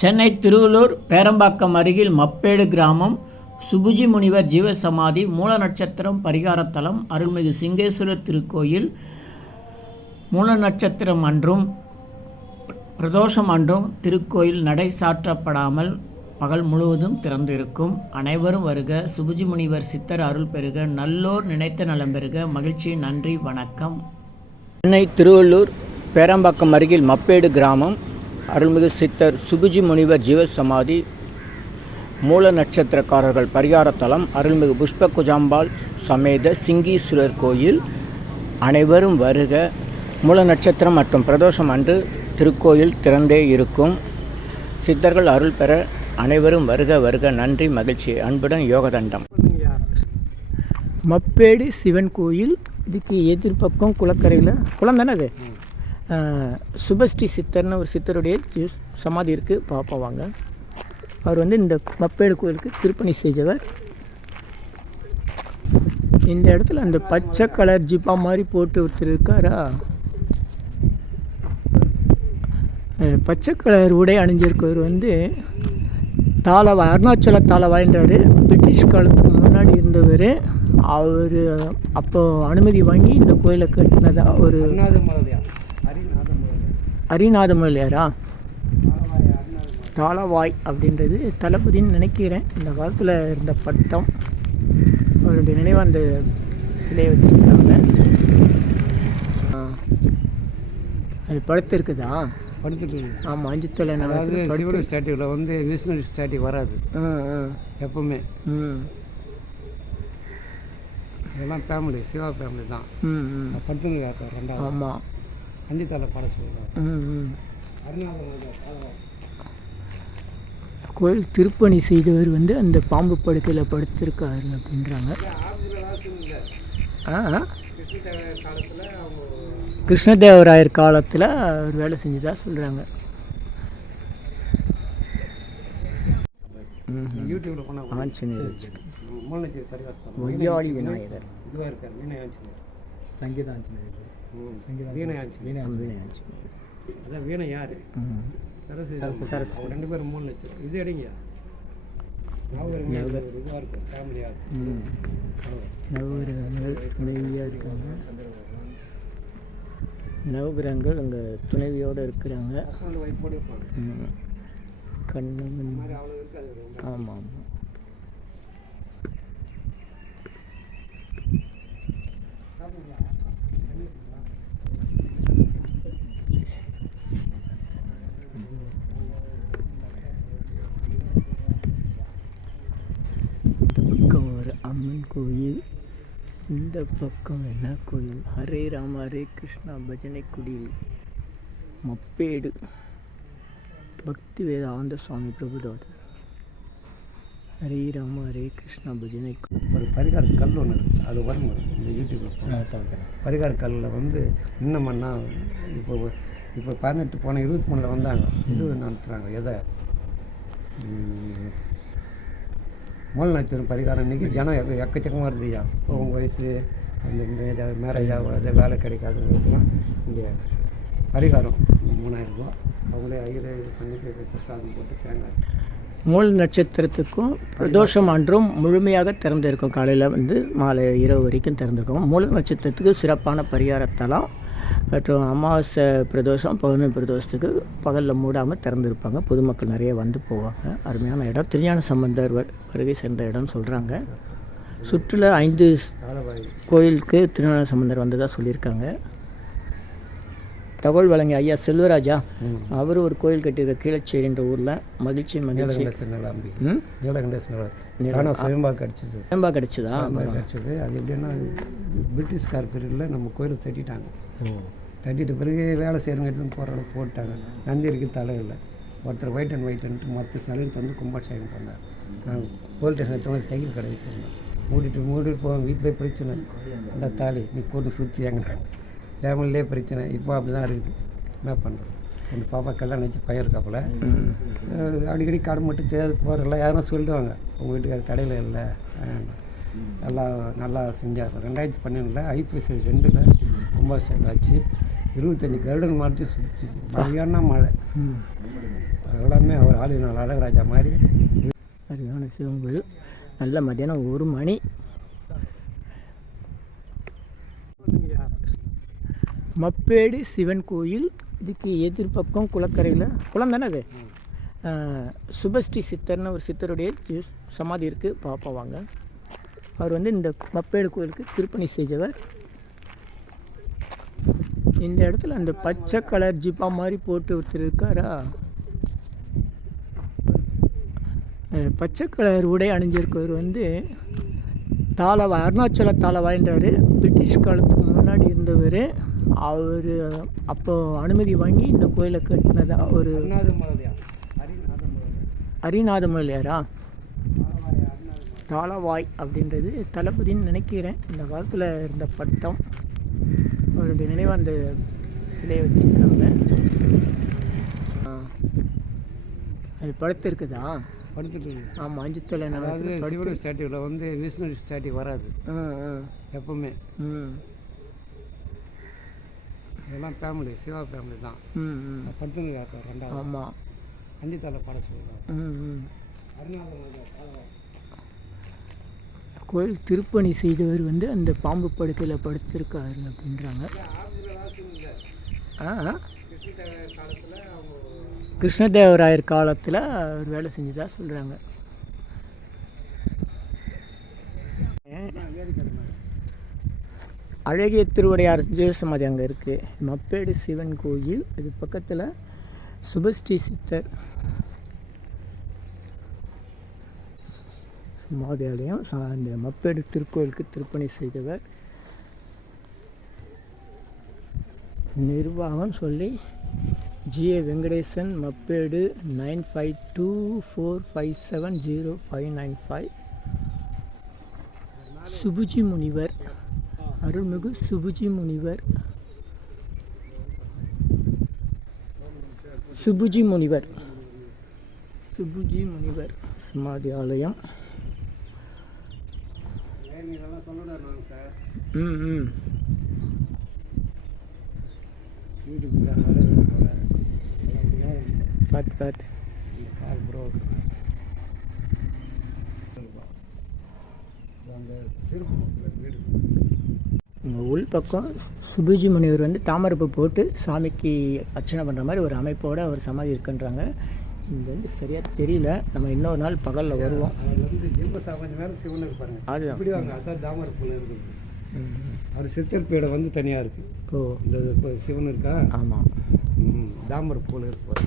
சென்னை திருவள்ளூர் பேரம்பாக்கம் அருகில் மப்பேடு கிராமம் சுபுஜி முனிவர் ஜீவசமாதி மூல நட்சத்திரம் பரிகாரத்தலம் அருள்மிகு சிங்கேஸ்வரர் திருக்கோயில் மூல நட்சத்திரம் அன்றும் பிரதோஷம் அன்றும் திருக்கோயில் நடை சாற்றப்படாமல் பகல் முழுவதும் திறந்திருக்கும். அனைவரும் வருக, சுபுஜி முனிவர் சித்தர் அருள் பெறுக, நல்லோர் நினைத்த நலம் பெறுக. மகிழ்ச்சி, நன்றி, வணக்கம். சென்னை திருவள்ளூர் பேரம்பாக்கம் அருகில் மப்பேடு கிராமம் அருள்மிகு சித்தர் சுபுஜி முனிவர் ஜீவசமாதி மூல நட்சத்திரக்காரர்கள் பரிகாரத்தலம் அருள்மிகு புஷ்ப குஜாம்பாள் சமேத சிங்கீஸ்வரர் கோயில். அனைவரும் வருக. மூல நட்சத்திரம் மற்றும் பிரதோஷம் அன்று திருக்கோயில் திறந்தே இருக்கும். சித்தர்கள் அருள் பெற அனைவரும் வருக வருக. நன்றி, மகிழ்ச்சி. அன்புடன் யோகதண்டம். மப்பேடு சிவன் கோயில். இதுக்கு எதிர்பக்கம் குளக்கரையில் குளம் தானே அது. சுபஸ்ரீ சித்தர்னு ஒரு சித்தருடைய சமாதி இருக்குது, பார்ப்போம் வாங்க. அவர் இந்த மப்பேடு கோயிலுக்கு திருப்பணி செஞ்சவர். இந்த இடத்துல அந்த பச்சை கலர் ஜிப்பா மாதிரி போட்டு ஒருத்தர் இருக்காரா, பச்சை கலர் உடை அணிஞ்சிருக்கவர் தாளவாய், அருணாச்சல தாளவாயின்றார். பிரிட்டிஷ் காலத்துக்கு முன்னாடி இருந்தவர். அவர் அப்போ அனுமதி வாங்கி இந்த கோயிலை கட்டினதா ஒரு ஹரிநாத முதலியாரா, தாளவாய் அப்படின்றது தளபதின்னு நினைக்கிறேன். இந்த காலத்தில் இருந்த பட்டம். அவருடைய நினைவு அந்த சிலையை வச்சுருக்காங்க. அது படுத்து இருக்குதா? படுத்துட்டு. ஆமாம், அஞ்சு தலை. அதாவது ஸ்டாட்டியூவில் விஷ்ணு ஸ்டாட்டியூ வராது எப்பவுமே. இதெல்லாம் ஃபேமிலி, சிவா ஃபேமிலி தான். படுத்துன்னு இருக்கார் ரெண்டாவது. ஆமாம், அஞ்சு தலை பட சொல்கிறார். கோயில் திருப்பணி செய்தவர் அந்த பாம்பு படுக்கையில் படுத்திருக்காரு அப்படின்றாங்க. கிருஷ்ணதேவராயர் காலத்தில் அவர் வேலை செஞ்சதா சொல்கிறாங்க. யூடியூப்பில் போனால் ஆஞ்சநேயர் வச்சுருக்கு. ஒய்யாளி விநாயகர் இதுவாக இருக்கார். வீணை ஆஞ்சநேயர், சங்கீத ஆஞ்சநேயர், வீணை ஆஞ்சநேயர். அதான் வீணை யார்? சரஸ்வதி. ரெண்டு பேரும் 3 லட்சம். இது எடுங்க. இதுவாக இருக்கும் ஃபேமிலியாக இருக்காங்க. நவகிரகங்கள் அங்கே துணைவியோடு இருக்கிறாங்க. கண்ணன். ஆமாம் ஆமாம். பக்கம் ஒரு அம்மன் கோயில், இந்த பக்கம் என்ன கோயில்? ஹரே ராம ஹரே கிருஷ்ணா பஜனை குடியில் மப்பேடு பக்தி வேதாந்த சுவாமி பிரபுதாதர். ஹரே ராம ஹரே கிருஷ்ணா பஜனை. ஒரு பரிகார கல் ஒன்று இருக்குது, அது வரும் இந்த யூடியூப்பில். பரிகார கல்லில் இன்னும்னா இப்போ 18 போன 23 வந்தாங்க. இது நடத்துகிறாங்க. எதை மூல நட்சத்திரம் பரிகாரம். இன்றைக்கி ஜனம் எக்கச்சக்கமாக இருந்துயா. இப்போ உங்கள் வயசு அந்த மேரேஜ் ஆகாது, வேலை கிடைக்காதுலாம் இங்கே பரிகாரம் 3000 ரூபா. அவங்களே ஐயரை இது பண்ணிட்டு பிரசாதம் போட்டு தேங்காய். மூல நட்சத்திரத்துக்கும் பிரதோஷம் அன்றும் முழுமையாக திறந்திருக்கும். காலையில் மாலை இரவு வரைக்கும் திறந்திருக்கும். மூல நட்சத்திரத்துக்கு சிறப்பான பரிகாரத்தலம் மற்றும் அமாவாசை பிரதோஷம், பௌர்ணமி பிரதோஷத்துக்கு பகலில் மூடாமல் திறந்துருப்பாங்க. பொதுமக்கள் நிறைய போவாங்க. அருமையான இடம். திருஞான சம்பந்தர் வருகை சேர்ந்த இடம்னு சொல்கிறாங்க. சுற்றுலா 5 கோயிலுக்கு திருஞான சம்பந்தர் வந்ததாக சொல்லியிருக்காங்க. தகவல் வழங்கி ஐயா செல்வராஜா, அவர் ஒரு கோயில் கட்டியிருக்க கீழச்சேரின்ற ஊரில். மகிழ்ச்சி மகிழ்ச்சி. சேம்பா கிடச்சிதா? கிடச்சிது. அது எப்படின்னா பிரிட்டிஷ்கார் பீரியடில் நம்ம கோயிலை தட்டிட்டாங்க. தட்டிட்டு பிறகு வேலை செய்கிறவங்க எடுத்து போகிற போட்டாங்க. நந்திரிக்கு தலையில் ஒருத்தர் ஒயிட் அண்ட் ஒயிட்ன்ட்டு மொத்த சிலையை கும்பாபிஷேகம் பண்ணார். நாங்கள் போலீஸ் ஸ்டேஷன் சைக்கிள் கடை வச்சுருந்தோம். மூடிட்டு போவோம். வீட்டிலே பிரச்சனை. அந்த தாலி நீ போட்டு சுற்றி எங்க ஃபேமிலியே பிரச்சனை. இப்போ அப்படி தான் இருக்குது. என்ன பண்ணுறோம்? அந்த பாப்பா கல்யாணம் வச்சு பையன் இருக்காப்புல. அடிக்கடி கடை மட்டும் தெரியாது போகிறல. யாரும் சொல்லுவாங்க உங்கள் வீட்டுக்கார கடையில் இல்லை. நல்லா செஞ்சார். 2012 ஐபிஎஸ் 2 கும்பாபிஷேகம் ஆச்சு. 25 கருடன் மாற்றி சுற்றி மழையான மழை. எல்லாமே அவர் ஆளினால் அழகராஜா மாதிரி. சரியான சிவன் கோயில். நல்ல மத்தியானம் 1 மணி. மப்பேடு சிவன் கோயில். இதுக்கு எதிர்பக்கம் குளக்கரையில் குளம் தானே அது. சுபஸ்ரீ சித்தர்னு ஒரு சித்தருடைய சமாதி இருக்குது, பார்ப்போம் வாங்க. அவர் வந்து இந்த மப்பேடு கோயிலுக்கு திருப்பணி செஞ்சவர். இந்த இடத்துல அந்த பச்சை கலர் ஜிப்பா மாதிரி போட்டு ஒருத்தர் இருக்காரா, பச்சை கலர் உடை அணிஞ்சிருக்கவர் வந்து தாளவா, அருணாச்சல தாளவாயின்றார். பிரிட்டிஷ் காலத்துக்கு முன்னாடி இருந்தவர். அவர் அப்போ அனுமதி வாங்கி இந்த கோயிலை கட்டினதா ஒரு ஹரிநாத முதலியாரா, தாளவாய் அப்படின்றது தளபதின்னு நினைக்கிறேன். இந்த காலத்தில் இருந்த பட்டம். அவருடைய நினைவாக அந்த சிலையை வச்சுருக்காங்க. அது படுத்து இருக்குதா? படுத்துட்டு. ஆமாம், 5 தலை. அதாவது படிவோட ஸ்டாட்டியூவில் வந்து விஷ்ணு ஸ்டாட்டி வராது எப்பவுமே. இதெல்லாம் ஃபேமிலி, சிவா ஃபேமிலி தான். படுத்துன்னு இருக்கார் 2வது. ஆமாம், 5 தலை பாட சொல்லுவாங்க. கோயில் திருப்பணி செய்தவர் வந்து அந்த பாம்பு படுக்கையில் படுத்திருக்காரு அப்படின்றாங்க. கிருஷ்ணதேவராயர் காலத்தில் அவர் வேலை செஞ்சதாக சொல்கிறாங்க. அழகிய திருவுடையார் ஜீவசமாதி அங்கே இருக்குது. மப்பேடு சிவன் கோயில். இது பக்கத்தில் சுபஸ்ரீ சித்தர் சமாதி ஆலயம். அந்த மப்பேடு திருக்கோயிலுக்கு திருப்பணி செய்தவர். நிர்வாகம் சொல்லி ஜிஏ வெங்கடேசன், மப்பேடு 9524570595. சுபுஜி முனிவர், அருள்மிகு சுபுஜி முனிவர். சுபுஜி முனிவர் சமாதி ஆலயம். உள் பக்கம் சுபுஜி முனிவர் வந்து தாமரைப்பூ போட்டு சாமிக்கு அர்ச்சனை பண்ணுற மாதிரி ஒரு அமைப்போடு அவர் சமாதி இருக்குன்றாங்க. இது வந்து சரியாக தெரியல. நம்ம இன்னொரு நாள் பகலில் வருவோம். அது வந்து ஜிம்பசாமி மேலே சிவன் இருப்பாருங்க. அது அப்படி வாங்க, அதான் தாமரைப்பூவில் இருக்குது. அவர் சித்தர் பீடம் வந்து தனியாக இருக்குது. ஓ, இந்த இப்போ சிவன் இருக்கா? ஆமாம், தாமரைப்பூவில் இருப்பார்.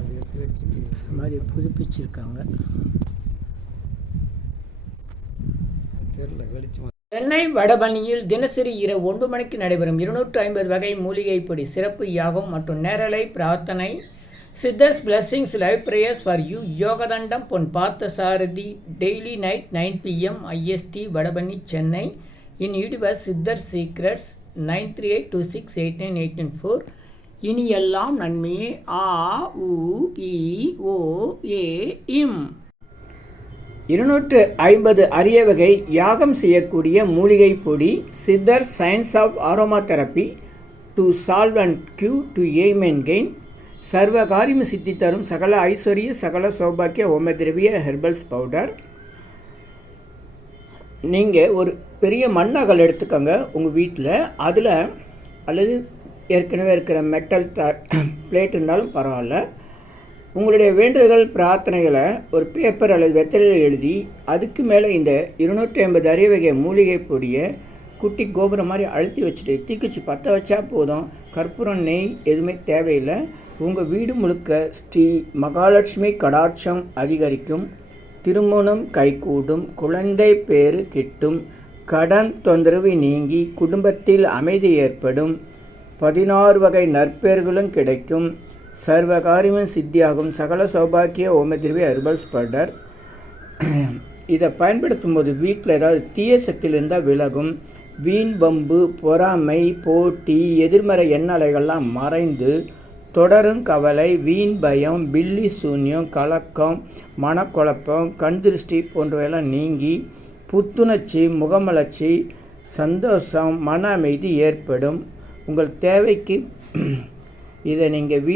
அது எடுத்து வச்சு மாதிரி புதுப்பிச்சிருக்காங்க. தெரியல, வெளிச்சம். சென்னை வடபழனியில் தினசரி இரவு 9 மணிக்கு நடைபெறும் 250 வகை மூலிகை பொடி சிறப்பு யாகம் மற்றும் நேரலை பிரார்த்தனை. Siddhars blessings live prayers for you. Yogathandam Pon Parthasarathy. Daily night 9 PM IST Vadapalani Chennai. In youtuber Siddhar secrets 9382689894. இனி எல்லாம் நன்மையே. ஆ உ இ ஓ ஏ இம். 250 அரிய வகை யாகம் செய்யக்கூடிய மூலிகை பொடி. சித்தர் science of aromatherapy to solve and cue to aim and gain. சர்வ காரியம் சித்தி தரும் சகல ஐஸ்வர்ய சகல சௌபாக்கிய ஓமதிரவிய ஹெர்பல்ஸ் பவுடர். நீங்கள் ஒரு பெரிய மண்ணகல் எடுத்துக்கோங்க உங்கள் வீட்டில். அதில் அல்லது ஏற்கனவே இருக்கிற மெட்டல் பிளேட் இருந்தாலும் பரவாயில்ல. உங்களுடைய வேண்டுதல்கள் பிரார்த்தனைகளை ஒரு பேப்பர் அல்லது வெத்தலையில் எழுதி அதுக்கு மேலே இந்த 250 அரிய வகை மூலிகை பொடியை குட்டி கோபுரம் மாதிரி அழுத்தி வச்சுட்டு தீக்குச்சி பற்ற வச்சா போதும். கற்பூரம், நெய் எதுவுமே தேவையில்லை. உங்கள் வீடு முழுக்க ஸ்ரீ மகாலட்சுமி கடாட்சம் அதிகரிக்கும். திருமணம் கைகூடும். குழந்தை பேறு கிட்டும். கடன் தொந்தரவு நீங்கி குடும்பத்தில் அமைதி ஏற்படும். 16 வகை நற்பெயர்களும் கிடைக்கும். சர்வகாரியமும் சித்தியாகும். சகல சௌபாக்கிய ஓமதிரவி ஹெர்பல்ஸ் பவுடர். இதை பயன்படுத்தும் போது வீட்டில் ஏதாவது தீய சக்தியில் இருந்தால் விலகும். வீண் பம்பு, பொறாமை, போட்டி, எதிர்மறை எண்ணலைகள்லாம் மறைந்து தொடரும் கவலை, வீண் பயம், பில்லி சூன்யம், கலக்கம், மனக்குழப்பம், கண் திருஷ்டி போன்றவையெல்லாம் நீங்கி புத்துணர்ச்சி, முகமலர்ச்சி, சந்தோஷம், மன அமைதி ஏற்படும். உங்கள் தேவைக்கு இதை நீங்கள்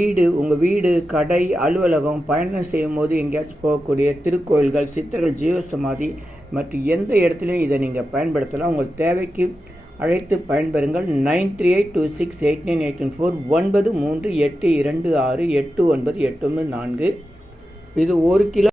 உங்கள் வீடு, கடை, அலுவலகம், பயணம் செய்யும் போது எங்கேயாச்சும் போகக்கூடிய திருக்கோயில்கள், சித்தர்கள் ஜீவசமாதி மற்றும் எந்த இடத்துலையும் இதை நீங்கள் பயன்படுத்தலாம். உங்கள் தேவைக்கு அழைத்து பயன்பெறுங்கள். 9382689814 9386898994. இது 1 கிலோ